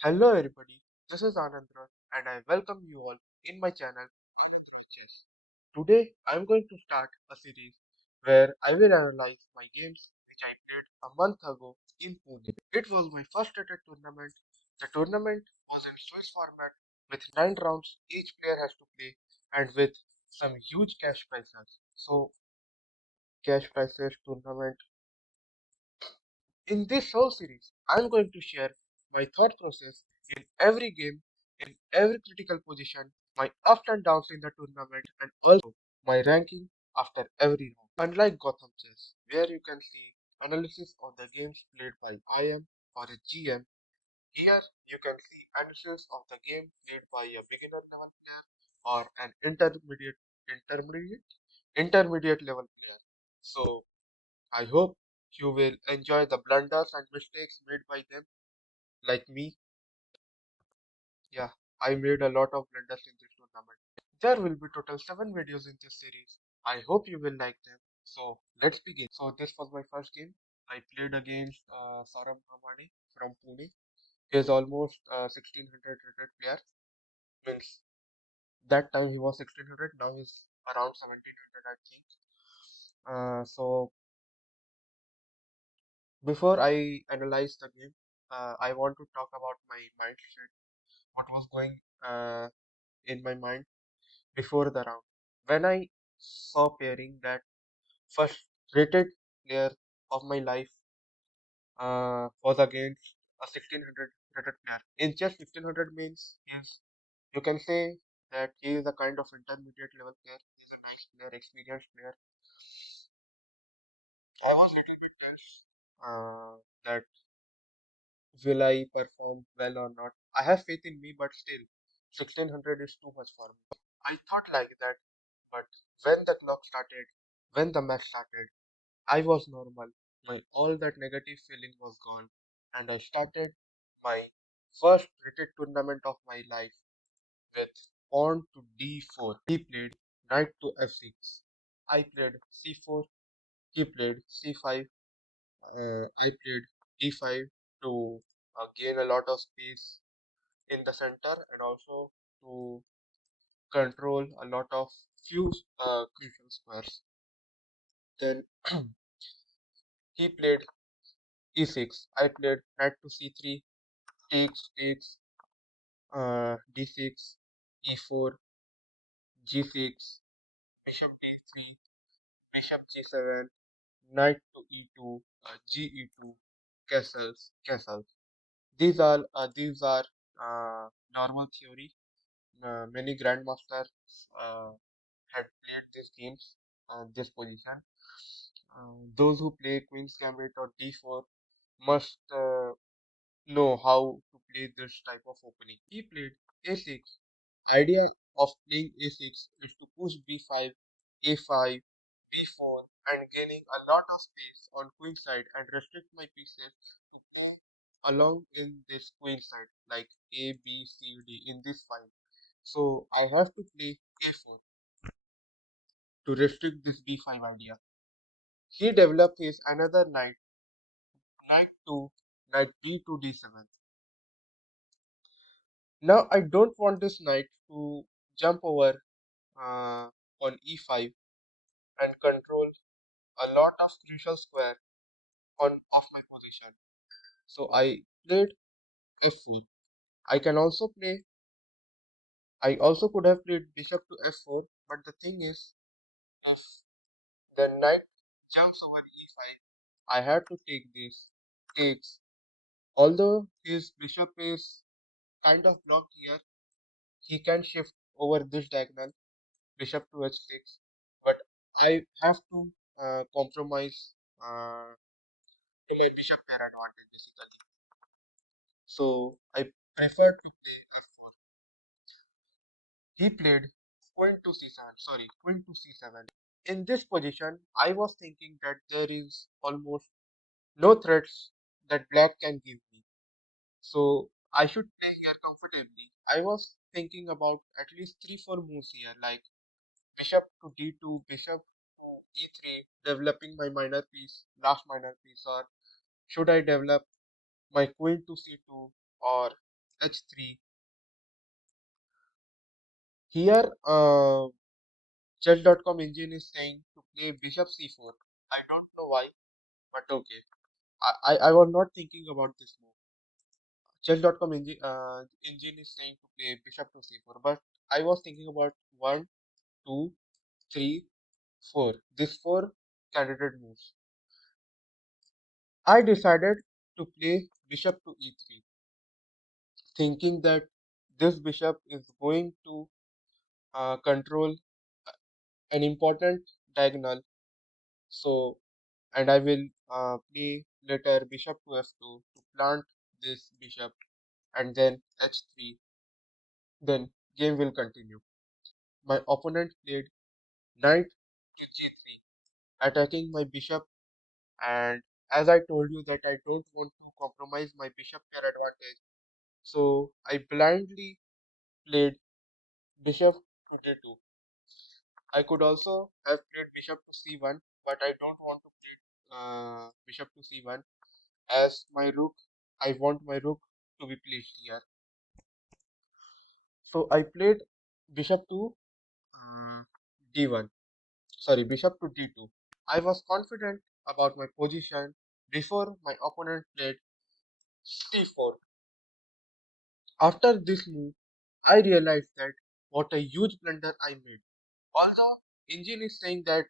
Hello everybody, this is Anand Roy and I welcome you all in my channel Lichess. Today I am going to start a series where I will analyze my games which I played a month ago in Pune. It was my first rated tournament. The tournament was in Swiss format with 9 rounds each player has to play and with some huge cash prizes. So cash prizes tournament. In this whole series, I'm going to share my thought process in every game, in every critical position, my ups and downs in the tournament, and also my ranking after every round. Unlike Gotham Chess, where you can see analysis of the games played by IM or a GM, here you can see analysis of the game played by a beginner level player or an intermediate, intermediate level player. So I hope you will enjoy the blunders and mistakes made by them, like me. Yeah, I made a lot of blunders in this tournament. There will be total 7 videos in this series. I hope you will like them. So let's begin. So this was my first game. I played against Saurabh Ghamani from Pune. He is almost 1600 rated player. Means that time he was 1600. Now he's around 1700, I think. So before I analyze the game, I want to talk about my mindset, what was going in my mind before the round. When I saw pairing that first rated player of my life was against a 1600 rated player. In chess, 1600 means is you can say that he is a kind of intermediate level player. He's a nice player, experienced player. I was little bit tense that will I perform well or not? I have faith in me, but still, 1600 is too much for me. I thought like that, but when the clock started, when the match started, I was normal. My all that negative feeling was gone, and I started my first rated tournament of my life with pawn to d4. He played knight to f6. I played c4. He played c5. I played d5 to gain a lot of space in the center and also to control a lot of few crucial squares. Then he played e6. I played knight to c3, takes, d6, e4, g6, bishop d3, bishop g7, knight to e2, ge2, castles. These are normal theory. Many grandmasters uh, had played these games on this position. Those who play Queen's Gambit or d4 must know how to play this type of opening. He played a6. Idea of playing a6 is to push b5, a5, b4, and gaining a lot of space on queen side and restrict my pieces to play along in this queen side like a, b, c, d in this file. So I have to play a4 to restrict this b5 idea. He developed his another knight to knight b to d7. Now I don't want this knight to jump over on e5 and control a lot of crucial square on of my position. So I played f4. I can also play. I also could have played bishop to f4, but the thing is, if the knight jumps over e5, I have to take this. Takes. Although his bishop is kind of blocked here, he can shift over this diagonal, bishop to h6. But I have to compromise to my bishop pair advantage basically. So I prefer to play f4. He played queen to c7. Sorry, queen to c7. In this position, I was thinking that there is almost no threats that black can give me. So I should play here comfortably. I was thinking about at least 3-4 moves here, like bishop to d2, bishop to e3, developing my minor piece, last minor piece, or should I develop my queen to c2 or h3. Here, chess.com engine is saying to play bishop c4. I don't know why, but okay. I was not thinking about this move. Chess.com engine is saying to play bishop to c4, but I was thinking about 1, 2, 3, 4. These four candidate moves. I decided to play bishop to e3, thinking that this bishop is going to control an important diagonal. So, and I will play later bishop to f2 to plant this bishop, and then h3. Then game will continue. My opponent played knight to g3, attacking my bishop, and as I told you that I don't want to compromise my bishop pair advantage, so I blindly played bishop to d2. I could also have played bishop to c1, but I don't want to play bishop to c1 as my rook. I want my rook to be placed here. So I played bishop to d1. Sorry, bishop to d2. I was confident about my position before my opponent played c4. After this move, I realized that what a huge blunder I made. Although engine is saying that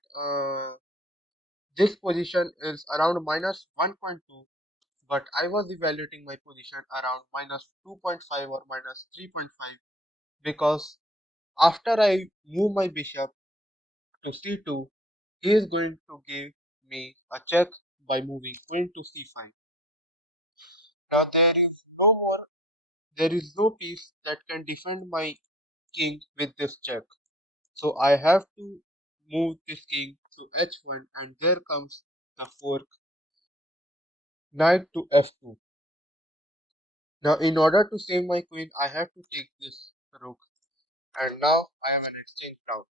this position is around minus 1.2, but I was evaluating my position around minus 2.5 or minus 3.5 because after I move my bishop to c2, he is going to give me a check by moving queen to c5. Now there is no piece that can defend my king with this check. So I have to move this king to h1, and there comes the fork knight to f2. Now in order to save my queen, I have to take this rook, and now I have an exchange down.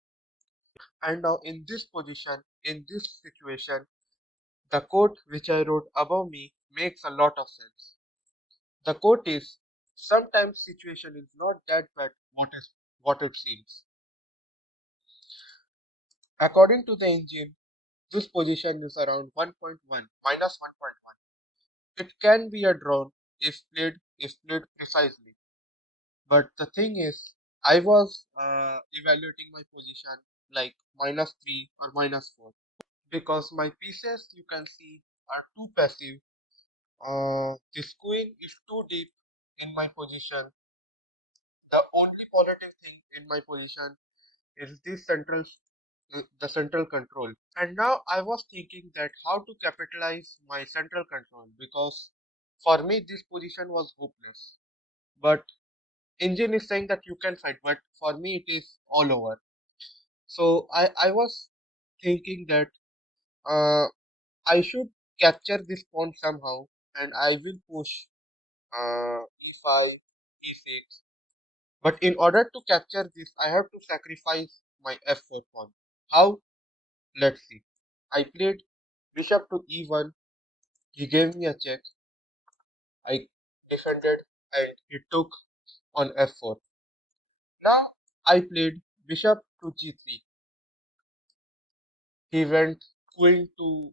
And now in this position, in this situation, the quote which I wrote above me makes a lot of sense. The quote is, sometimes situation is not that bad what it seems. According to the engine, this position is around 1.1, minus 1.1. It can be a drawn if played precisely. But the thing is, I was evaluating my position like minus 3 or minus 4 because my pieces you can see are too passive. This queen is too deep in my position. The only positive thing in my position is the central control. And now I was thinking that how to capitalize my central control because for me this position was hopeless. But engine is saying that you can fight, but for me it is all over. So I was thinking that uh, I should capture this pawn somehow, and I will push e5, e6. But in order to capture this, I have to sacrifice my f4 pawn. How? Let's see. I played bishop to e1. He gave me a check. I defended, and he took on f4. Now I played bishop to g3. He went queen to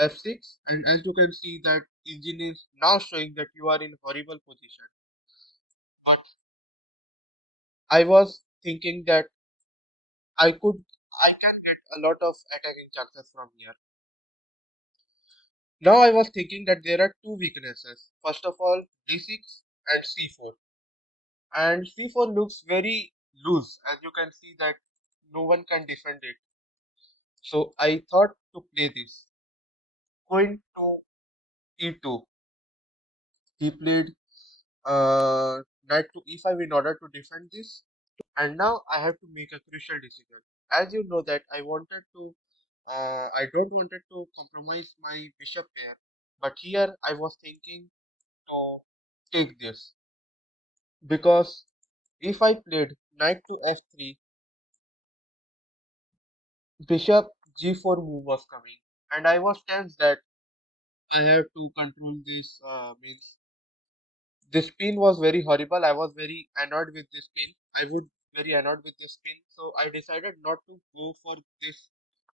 f6, and as you can see that engine is now showing that you are in horrible position. But I was thinking that I can get a lot of attacking chances from here. Now I was thinking that there are two weaknesses. First of all, d6 and c4. And c4 looks very loose, as you can see that no one can defend it. So I thought to play this. Queen to e2. He played knight to e5 in order to defend this. And now I have to make a crucial decision. As you know that I don't wanted to compromise my bishop pair, but here I was thinking to take this because if I played knight to f3, bishop g4 move was coming, and I was tense that I have to control this means This spin was very horrible. I was very annoyed with this spin. I would very annoyed with this spin. So I decided not to go for this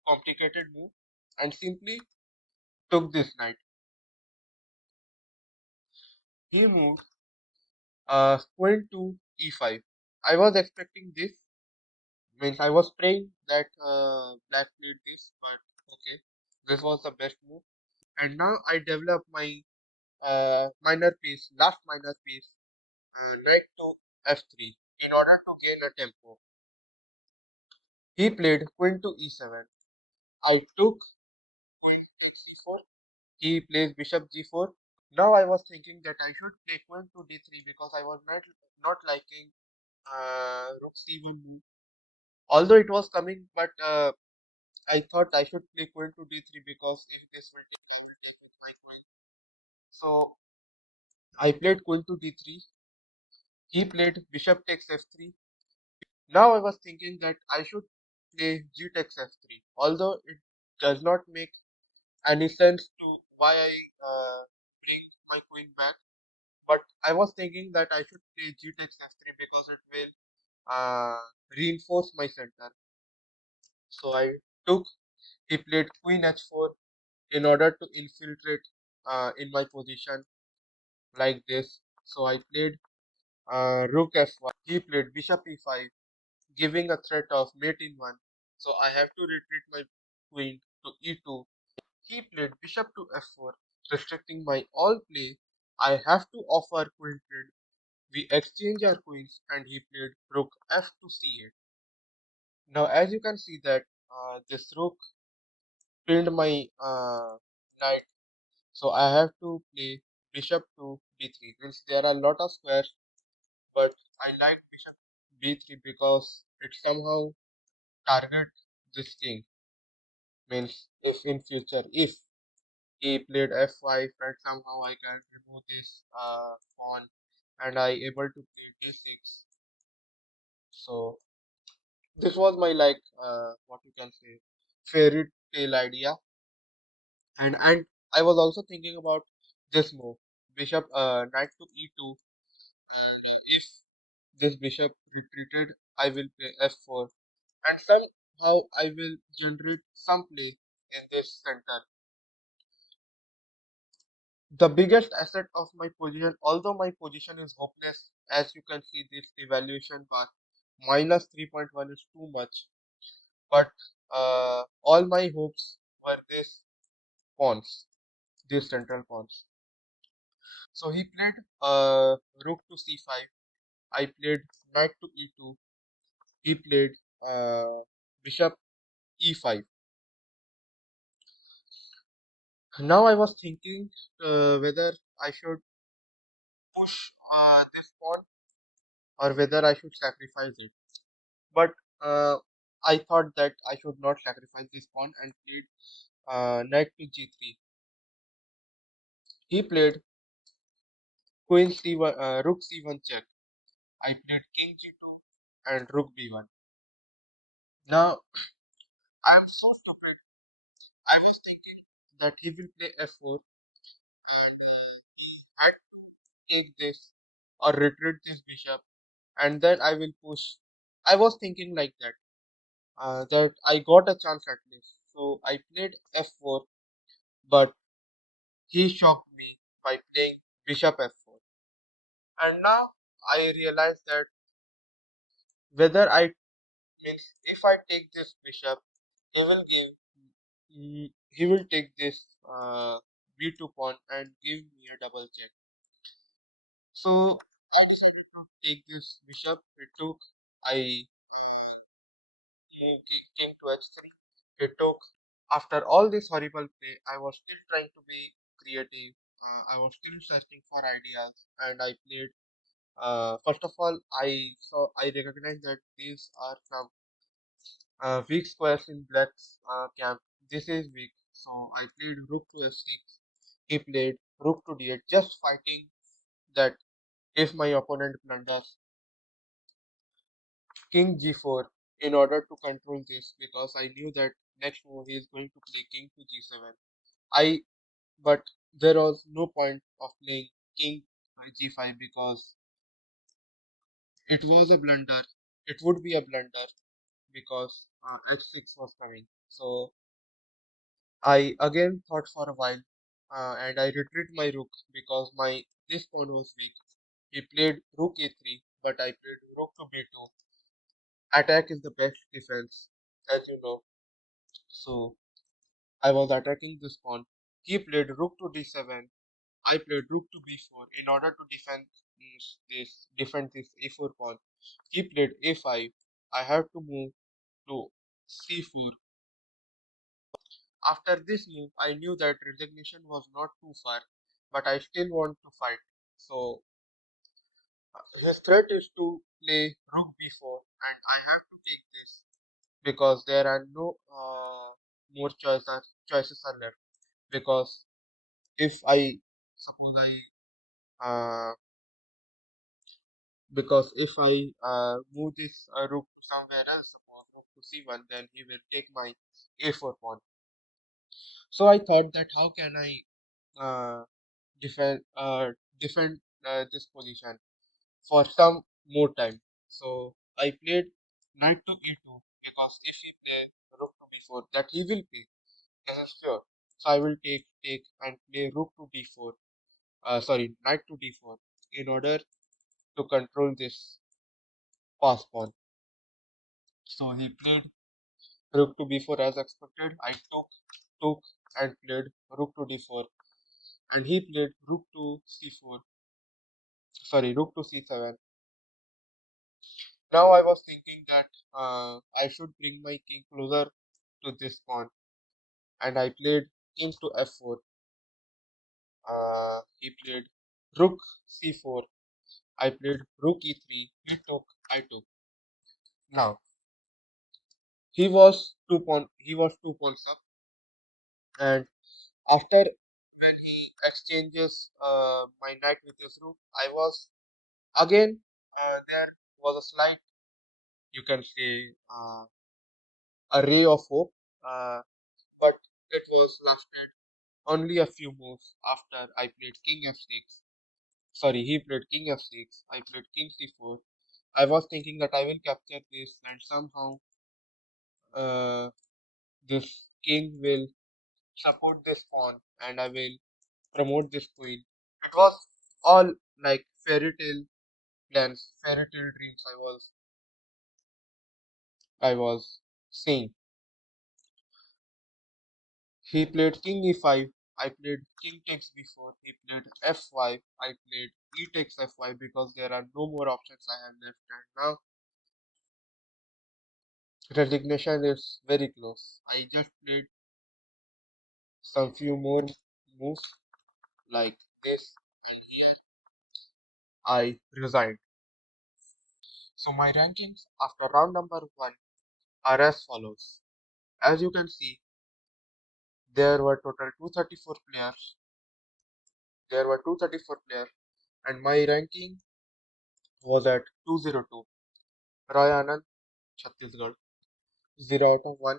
complicated move and simply took this knight. He moved queen to e5. I was expecting this. Means I was praying that black played this, but okay, this was the best move. And now I develop my minor piece, last minor piece, knight to f3 in order to gain a tempo. He played queen to e7. I took c4. He plays bishop g4. Now I was thinking that I should play queen to d3 because I was not liking rook c1 move. Although it was coming, but I thought I should play queen to d3 because if this will take attack with my queen. So I played queen to d3. He played bishop takes f3. Now I was thinking that I should play g takes f3. Although it does not make any sense to why I bring my queen back. But I was thinking that I should play g takes f3 because it will reinforce my center. So I took, he played queen h4 in order to infiltrate in my position like this. So I played rook f1. He played bishop e5, giving a threat of mate in 1. So I have to retreat my queen to e2. He played bishop to f4, restricting my all play. I have to offer queen trade. We exchange our queens and he played rook f to c8. Now as you can see that this rook pinned my knight, so I have to play bishop to b3. Means there are a lot of squares, but I like bishop b3 because it somehow target this king. Means if in future if he played f5 and somehow I can remove this pawn and I able to play d6. So this was my like what you can say fairy tale idea, and I was also thinking about this move bishop knight to e2, and if this bishop retreated I will play f4 and somehow I will generate some play in this center. The biggest asset of my position, although my position is hopeless, as you can see this evaluation bar, minus 3.1 is too much, but all my hopes were this pawns, these central pawns. So he played rook to c5, I played knight to e2, he played bishop e5. Now I was thinking whether I should push this pawn or whether I should sacrifice it. But I thought that I should not sacrifice this pawn and played knight to g3. He played queen c1, rook c1 check. I played king g2 and rook b1. Now I am so stupid. I was thinking that he will play f4 and he had to take this or retreat this bishop and then I will push. I was thinking like that. That I got a chance at least. So I played f4, but he shocked me by playing bishop f4. And now I realize that whether I means if I take this bishop, he will give he will take this b2 pawn and give me a double check. So I decided to take this bishop. It took I moved king to h3. It took after all this horrible play. I was still trying to be creative. I was still searching for ideas, and I played. First of all, I recognize that these are some weak squares in Black's camp. This is weak, so I played rook to f6. He played rook to d8, just fighting that if my opponent blunders, king g4 in order to control this because I knew that next move he is going to play king to g7. I but there was no point of playing king g5 because it was a blunder. It would be a blunder because h6 was coming. So I again thought for a while and I retreat my rook because my this pawn was weak. He played rook a3, but I played rook to b2. Attack is the best defense, as you know. So I was attacking this pawn. He played rook to d7. I played rook to b4 in order to defend this a4 pawn. He played a5. I have to move to c4. After this move, I knew that resignation was not too far, but I still want to fight. So his threat is to play rook b4, and I have to take this because there are no more choices are left. Because if I suppose I because if I move this rook somewhere else, suppose rook to c1, then he will take my a4 pawn. So I thought that how can I uh, defend defend this position for some more time. So I played knight to e2 because if he play rook to b4, that he will play. This is sure. So I will take and play rook to d4. Sorry, knight to d4 in order to control this pass pawn. So he played rook to b4 as expected. I took and played rook to d4, and he played rook to c4. Sorry, rook to c7. Now I was thinking that I should bring my king closer to this pawn, and I played king to f4. He played rook c4. I played rook e3. He took. I took. Now he was 2 pawns up, and after when he exchanges my knight with his rook, I was again there was a slight, you can say, a ray of hope, but it was lasted only a few moves after I played king f6. Sorry, he played king f6. I played king c4. I was thinking that I will capture this and somehow uh, this king will support this pawn and I will promote this queen. It was all like fairy tale plans, fairy tale dreams I was seeing. He played king e5. I played king takes b4. He played f5. I played e takes f5 because there are no more options I have left. And now resignation is very close. I just played some few more moves like this. I resigned. So my rankings after round number 1 are as follows. As you can see, there were total 234 players. There were 234 players, and my ranking was at 202. Roy Anand, Chhattisgarh. 0 out of 1.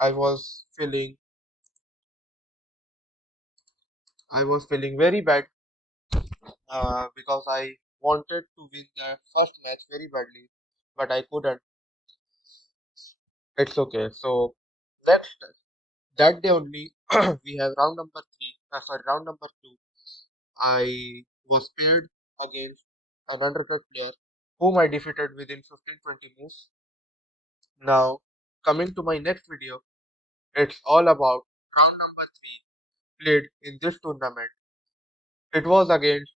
I was feeling I was feeling very bad because I wanted to win the first match very badly, but I couldn't. It's okay. So next that day only we have round number three. Sorry, round number two. I was paired against an underdog player whom I defeated within 15-20 moves. Now coming to my next video, it's all about round number three played in this tournament. It was against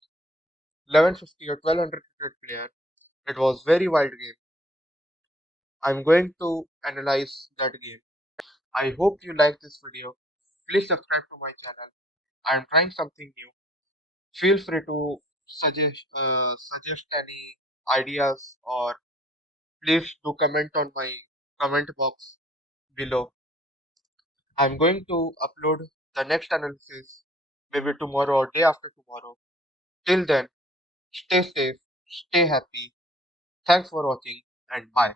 1150 or 1200 player. It was very wild game. I'm going to analyze that game. I hope you like this video. Please subscribe to my channel. I'm trying something new. Feel free to suggest any ideas or please do comment on my comment box below. I'm going to upload the next analysis maybe tomorrow or day after tomorrow. Till then, stay safe, stay happy. Thanks for watching and bye.